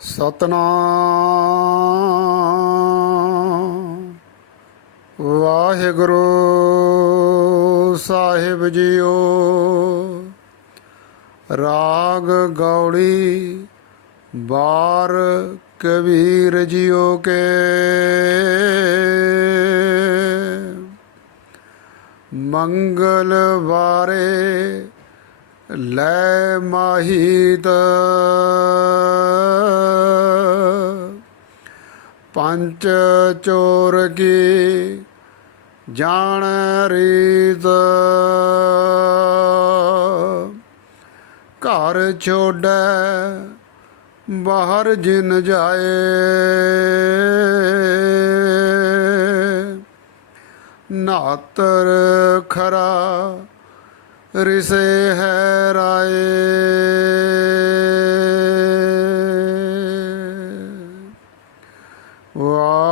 ਸਤਨਾਮ। ਵਾਹਿਗੁਰੂ ਸਾਹਿਬ ਜੀਓ। ਰਾਗ ਗੌੜੀ ਬਾਰ ਕਬੀਰ ਜੀਓ ਕੇ। ਮੰਗਲ ਵਾਰੇ ਲੈ ਮਾਹੀਤ। ਪੰਚ ਚੋਰ ਕੀ ਜਾਣ ਰੀਤ? ਘਰ ਛੋੜੈ, ਬਾਹਰ ਜਿਨ ਜਾਏ। ਨਾਤਰ ਖਰਾ, ਰਿਸੇ ਹੈ ਰਾਏ।